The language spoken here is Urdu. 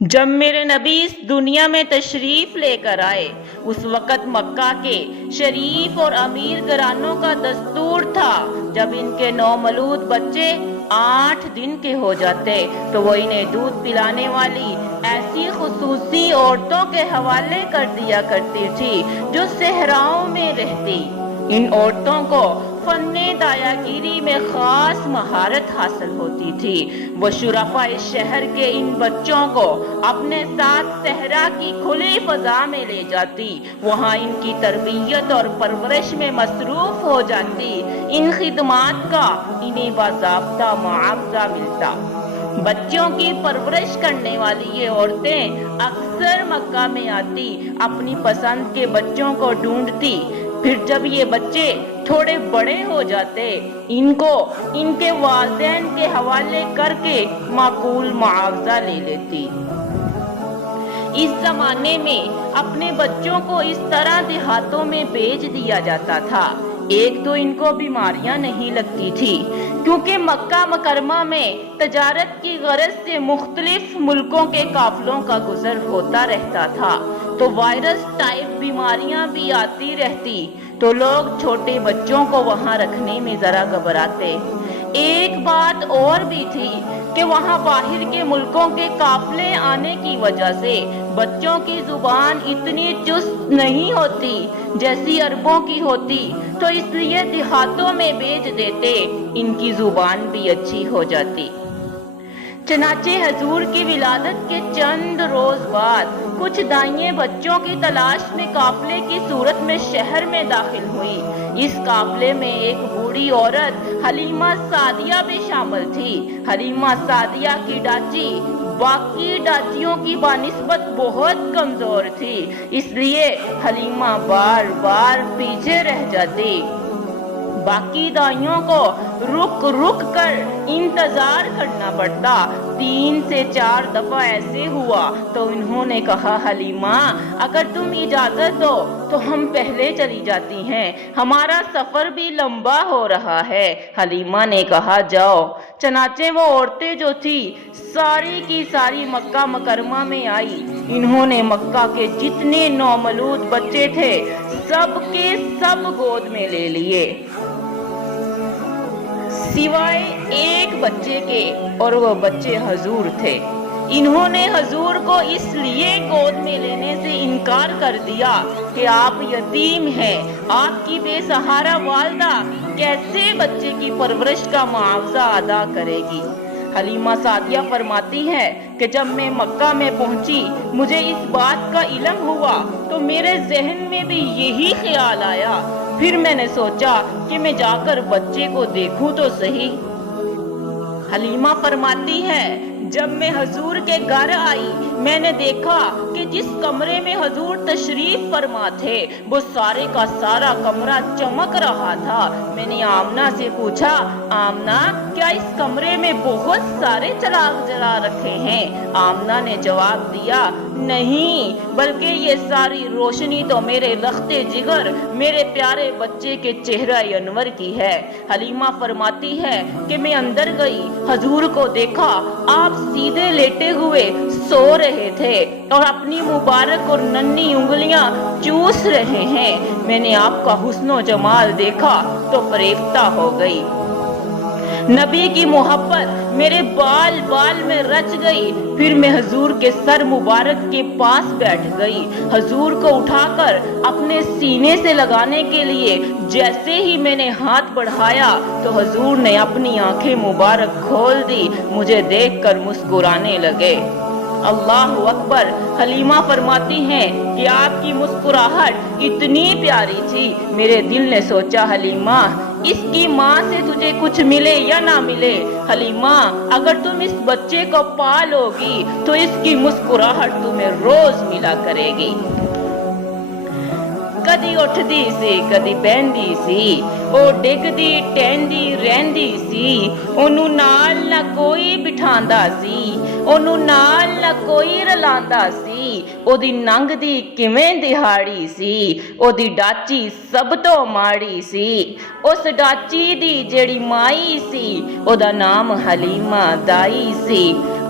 جب میرے نبی اس دنیا میں تشریف لے کر آئے اس وقت مکہ کے شریف اور امیر گھرانوں کا دستور تھا جب ان کے نومولود بچے 8 دن کے ہو جاتے تو وہ انہیں دودھ پلانے والی ایسی خصوصی عورتوں کے حوالے کر دیا کرتی تھی جو صحراؤں میں رہتی۔ ان عورتوں کو فن دایا گیری میں خاص مہارت حاصل ہوتی تھی۔ وہ شرفاء شہر کے ان بچوں کو اپنے ساتھ صحرا کی کھلی فضا میں لے جاتی، وہاں ان کی تربیت اور پرورش میں مصروف ہو جاتی۔ ان خدمات کا انہیں باضابطہ معاوضہ ملتا۔ بچوں کی پرورش کرنے والی یہ عورتیں اکثر مکہ میں آتی، اپنی پسند کے بچوں کو ڈھونڈتی، پھر جب یہ بچے تھوڑے بڑے ہو جاتے ان کو ان کے والدین کے حوالے کر کے معقول معاوضہ لے لیتی۔ اس زمانے میں اپنے بچوں کو اس طرح دیہاتوں میں بھیج دیا جاتا تھا۔ ایک تو ان کو بیماریاں نہیں لگتی تھی کیونکہ مکہ مکرمہ میں تجارت کی غرض سے مختلف ملکوں کے قافلوں کا گزر ہوتا رہتا تھا، تو وائرس ٹائپ بیماریاں بھی آتی رہتی تو لوگ چھوٹے بچوں کو وہاں رکھنے میں ذرا گھبراتے۔ ایک بات اور بھی تھی کہ وہاں باہر کے ملکوں کے قافلے آنے کی وجہ سے بچوں کی زبان اتنی چست نہیں ہوتی جیسی عربوں کی ہوتی، تو اس لیے دیہاتوں میں بھیج دیتے، ان کی زبان بھی اچھی ہو جاتی۔ چنانچہ حضور کی ولادت کے چند روز بعد کچھ دائیں بچوں کی تلاش میں قافلے کی صورت میں شہر میں داخل ہوئی۔ اس قافلے میں ایک بوڑھی عورت حلیمہ سعدیہ بھی شامل تھی۔ حلیمہ سعدیہ کی ڈاچی باقی ڈاچیوں کی بنسبت بہت کمزور تھی، اس لیے حلیمہ بار بار پیچھے رہ جاتی۔ باقی دائیوں کو رک رک کر انتظار کرنا پڑتا۔ 3 سے 4 دفعہ ایسے ہوا تو انہوں نے کہا، حلیمہ اگر تم اجازت دو تو ہم پہلے چلی جاتی ہیں، ہمارا سفر بھی لمبا ہو رہا ہے۔ حلیمہ نے کہا، جاؤ۔ چنانچہ وہ عورتیں جو تھی ساری کی ساری مکہ مکرمہ میں آئی۔ انہوں نے مکہ کے جتنے نومولود بچے تھے سب کے سب گود میں لے لیے سوائے ایک بچے کے، اور وہ بچے حضور تھے۔ انہوں نے حضور کو اس لیے گود میں لینے سے انکار کر دیا کہ آپ یتیم ہیں، آپ کی بے سہارا والدہ کیسے بچے کی پرورش کا معاوضہ ادا کرے گی۔ حلیمہ سعدیہ فرماتی ہے کہ جب میں مکہ میں پہنچی مجھے اس بات کا علم ہوا تو میرے ذہن میں بھی یہی خیال آیا، پھر میں نے سوچا کہ میں جا کر بچے کو دیکھوں تو صحیح۔ حلیمہ فرماتی ہے جب میں حضور کے گھر آئی میں نے دیکھا کہ جس کمرے میں حضور تشریف فرما تھے وہ سارے کا سارا کمرہ چمک رہا تھا۔ میں نے آمنہ سے پوچھا، آمنہ کیا اس کمرے میں بہت سارے چراغ جلا رکھے ہیں؟ آمنہ نے جواب دیا، نہیں بلکہ یہ ساری روشنی تو میرے رخت جگر میرے پیارے بچے کے چہرہ انور کی ہے۔ حلیمہ فرماتی ہے کہ میں اندر گئی، حضور کو دیکھا، آپ سیدھے لیٹے ہوئے سو رہے تھے اور اپنی مبارک اور ننھی انگلیاں چوس رہے ہیں۔ میں نے آپ کا حسن و جمال دیکھا تو فریفتہ ہو گئی۔ نبی کی محبت میرے بال بال میں رچ گئی، پھر میں حضور کے سر مبارک کے پاس بیٹھ گئی۔ حضور کو اٹھا کر اپنے سینے سے لگانے کے لیے جیسے ہی میں نے ہاتھ بڑھایا تو حضور نے اپنی آنکھیں مبارک کھول دی، مجھے دیکھ کر مسکرانے لگے۔ اللہ اکبر۔ حلیمہ فرماتی ہیں کہ آپ کی مسکراہٹ اتنی پیاری تھی، میرے دل نے سوچا، حلیمہ اس کی ماں سے تجھے کچھ ملے یا نہ ملے، حلیمہ اگر تم اس بچے کو پالو گی تو اس کی مسکراہٹ تمہیں روز ملا کرے گی۔ کدی اٹھدی سی کدی بہندی سی، او ڈگدی ٹہندی رہندی سی، اونوں نال نہ کوئی بٹھاندا سی، اونوں نال نہ کوئی رلاندا سی، او دی ننگ دی کیویں دہاڑی سی، او دی ڈاچی سب تو ماڑی سی، اس ڈاچی دی جیڑی مائی سی او دا نام حلیمہ دائی سی۔